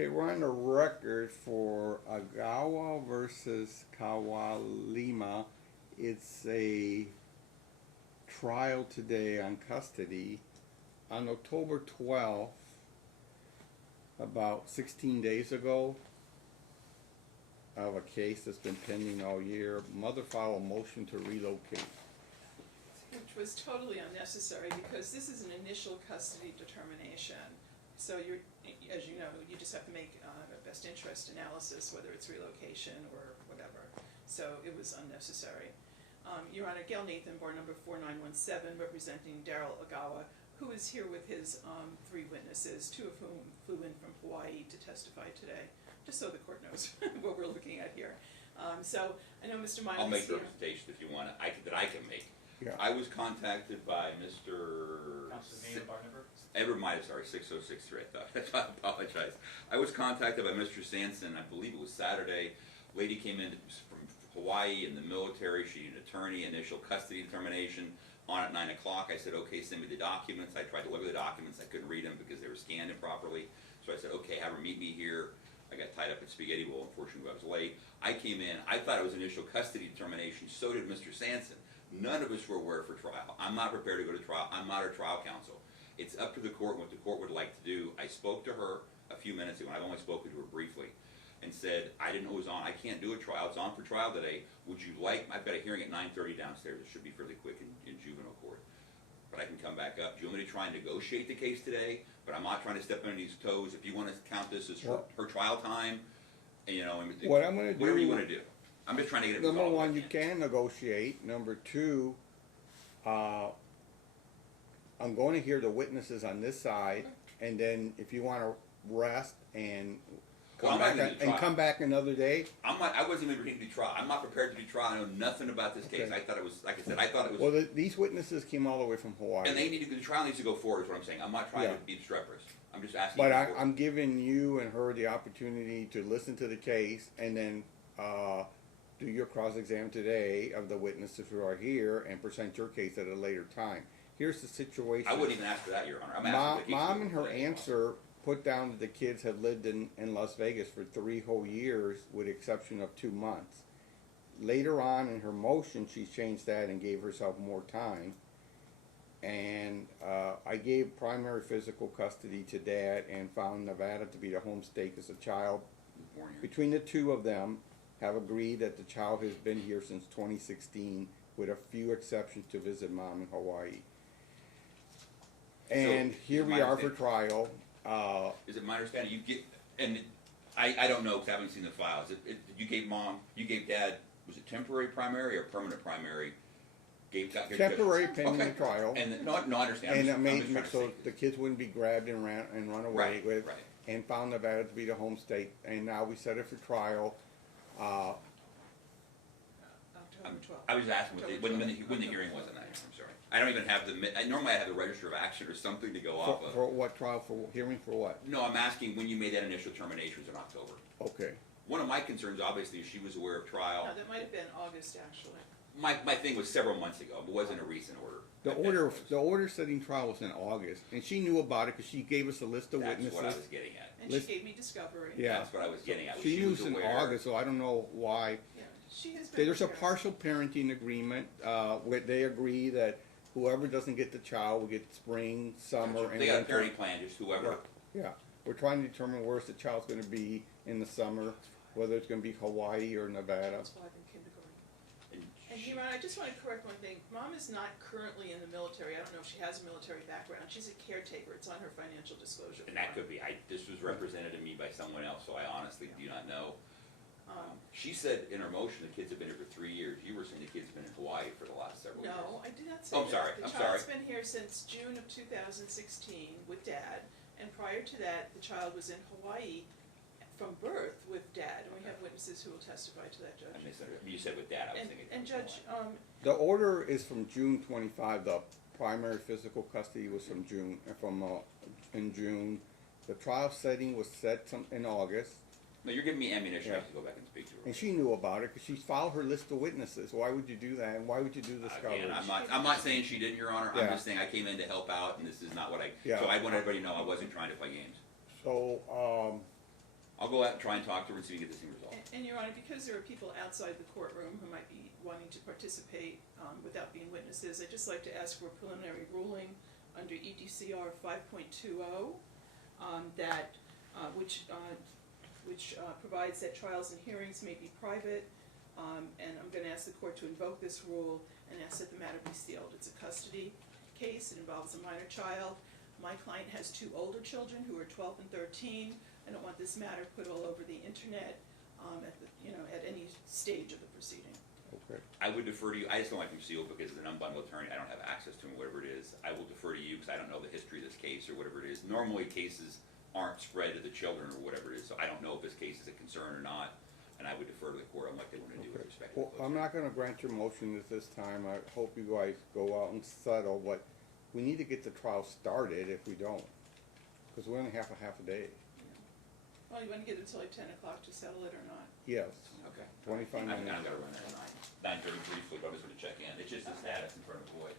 Okay, we're on the record for Ochoa versus Kawailima. It's a trial today on custody. On October 12th, about 16 days ago, of a case that's been pending all year, mother filed a motion to relocate. Which was totally unnecessary because this is an initial custody determination. So you're, as you know, you just have to make a best interest analysis, whether it's relocation or whatever. So it was unnecessary. Your Honor, Gail Nathan, board number 4917, representing Darryl Osawa, who is here with his 3 witnesses, 2 of whom flew in from Hawaii to testify today, just so the court knows what we're looking at here. So I know Mr. Miles. I'll make the representation if you want to, that I can make. Yeah. I was contacted by Mr. Edward Midas, sorry, 6063, I apologize. I was contacted by Mr. Sanson, I believe it was Saturday. Lady came in from Hawaii in the military, she needed an attorney, initial custody determination, on at 9 o'clock. I said, okay, send me the documents. I tried to look at the documents, I couldn't read them because they were scanned improperly. So I said, okay, have her meet me here. I got tied up at Spaghetti Bowl, unfortunately I was late. I came in, I thought it was initial custody determination, so did Mr. Sanson. None of us were aware for trial. I'm not prepared to go to trial. I'm not a trial counsel. It's up to the court what the court would like to do. I spoke to her a few minutes ago, and I've only spoken to her briefly, and said, I didn't know it was on. I can't do a trial. It's on for trial today. Would you like, I've got a hearing at 9:30 downstairs. It should be fairly quick in juvenile court. But I can come back up. Do you want me to try and negotiate the case today? But I'm not trying to step on anybody's toes. If you want to count this as her trial time, you know, what I'm going to do, whatever you want to do. I'm just trying to get it resolved. Number one, you can negotiate. Number two, I'm going to hear the witnesses on this side, and then if you want to rest and come back another day. I wasn't even ready to do trial. I'm not prepared to do trial. I know nothing about this case. I thought it was, like I said, I thought it was. Well, these witnesses came all the way from Hawaii, and they need to. The trial needs to go forward. Is what I'm saying. I'm not trying to be obstreperous. I'm just asking. But I'm giving you and her the opportunity to listen to the case and then do your cross-exam today of the witnesses who are here and present your case at a later time. Here's the situation. I wouldn't even ask for that, Your Honor. I'm asking Mom and her answer put down that the kids had lived in Las Vegas for 3 whole years with the exception of 2 months. Later on in her motion, she changed that and gave herself more time. And I gave primary physical custody to Dad and found Nevada to be the home state as a child. Between the 2 of them have agreed that the child has been here since 2016 with a few exceptions to visit Mom in Hawaii. And so, here we are for trial. Is it my understanding you get, and I don't know because I haven't seen the files. You gave Mom, you gave Dad, was it temporary primary or permanent primary? Temporary pending the trial. And no, I understand. And it made so the kids wouldn't be grabbed and run away with. Right. And found Nevada to be the home state. And now we set it for trial. October 12th. I was asking when the hearing was on that. I'm sorry. I don't even have normally I have the register of action or something to go off of. For what trial? For hearing for what? No, I'm asking when you made that initial termination was in October. Okay. One of my concerns, obviously, is she was aware of trial. No, that might have been August, actually. My thing was several months ago, but wasn't a recent order. The order setting trial was in August, and she knew about it because she gave us a list of witnesses. That's what I was getting at. And she gave me discovery. Yeah, that's what I was getting at. She knew in August, so I don't know why. Yeah, she has been. There's a partial parenting agreement where they agree that whoever doesn't get the child will get spring, summer, and they got a parenting plan, just whoever. Yeah, we're trying to determine where's the child's going to be in the summer, whether it's going to be Hawaii or Nevada. That's why I've been kindergarten. And Huron, I just want to correct one thing. Mom is not currently in the military. I don't know if she has a military background. She's a caretaker. It's on her financial disclosure. And that could be. This was represented to me by someone else, so I honestly do not know. She said in her motion the kids have been here for 3 years. You were saying the kids have been in Hawaii for the last several years. No, I did not say that. I'm sorry. The child's been here since June of 2016 with Dad, and prior to that, the child was in Hawaii from birth with Dad, and we have witnesses who will testify to that, Judge. You said with Dad, I was thinking. And Judge, the order is from June 25. The primary physical custody was from June. In June, the trial setting was set in August. No, you're giving me ammunition. I have to go back and speak to her. And she knew about it because she filed her list of witnesses. Why would you do that? And why would you do this coverage? Again, I'm not saying she didn't, Your Honor. I'm just saying I came in to help out, and this is not what I. So I want everybody to know I wasn't trying to play games. So I'll go out and try and talk to her and see if we can get this thing resolved. And Your Honor, because there are people outside the courtroom who might be wanting to participate without being witnesses, I'd just like to ask for a preliminary ruling under EDCR 5.20 which provides that trials and hearings may be private, and I'm going to ask the court to invoke this rule and ask that the matter be sealed. It's a custody case. It involves a minor child. My client has 2 older children who are 12 and 13. I don't want this matter put all over the internet at any stage of the proceeding. Okay. I would defer to you. I just don't like them sealed because as an unbundled attorney, I don't have access to them, whatever it is. I will defer to you because I don't know the history of this case or whatever it is. Normally, cases aren't spread to the children or whatever it is, so I don't know if this case is a concern or not, and I would defer to the court on what they want to do with respect to Well, I'm not gonna grant your motion at this time. I hope you guys go out and settle, but we need to get the trial started if we don't, because we only have a half a day. Well, you want to get it until like 10 o'clock to settle it or not? Yes, Okay. 25 I'm minutes. gonna run there at 9:30 briefly, but I'm just gonna check in. It's just a status in front of the board.